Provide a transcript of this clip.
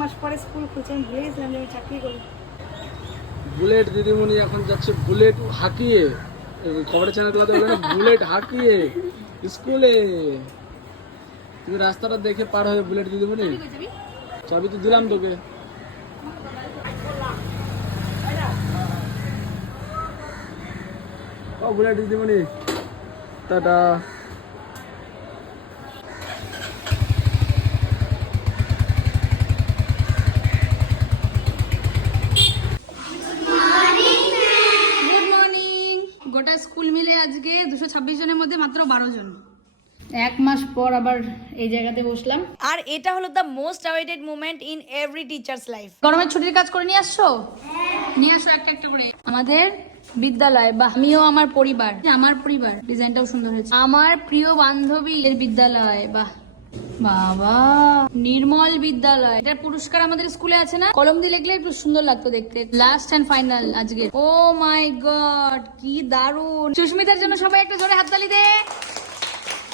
মাস পরে স্কুল খুলছে, আমি ভুলে গেছিলাম যে আমি চাকরি করি। বুলেট দিদিমণি এখন যাচ্ছে বুলেট হাঁকিয়ে, খবরের চ্যানেলগুলোতে বলে না, বুলেট হাঁকিয়ে স্কুলে। তুমি রাস্তাটা দেখে পার হয়ে বুলেট দিদিমণি। চাবি তো দিলাম তোকে। ও বুলেট দিদিমণি, টাটা। Good morning. গোটা স্কুল মিলে আজকে 226 জনের মধ্যে মাত্র 12 জন। এক মাস পর আবার এই জায়গাতে বসলাম। আর এটা হলো the most awaited moment in every teachers life. গরমের ছুটির কাজ করে নিয়ে আসছো? নিয়ে আসো একটা একটা করে। আমাদের বিদ্যালয়, বা আমিও আমার পরিবার, ডিজাইনটাও সুন্দর হয়েছে। আমার প্রিয় বান্ধবীর বিদ্যালয়, বাহ বাবা, নির্মল বিদ্যালয়। এটার পুরস্কার আমাদের স্কুলে আছে না, কলম দিয়ে লিখলে একটু সুন্দর লাগতো দেখতে। লাস্ট এন্ড ফাইনাল আজকে। ও মাই গড, কি দারুণ। সুস্মিতার জন্য সবাই একটা জোরে হাততালি দে।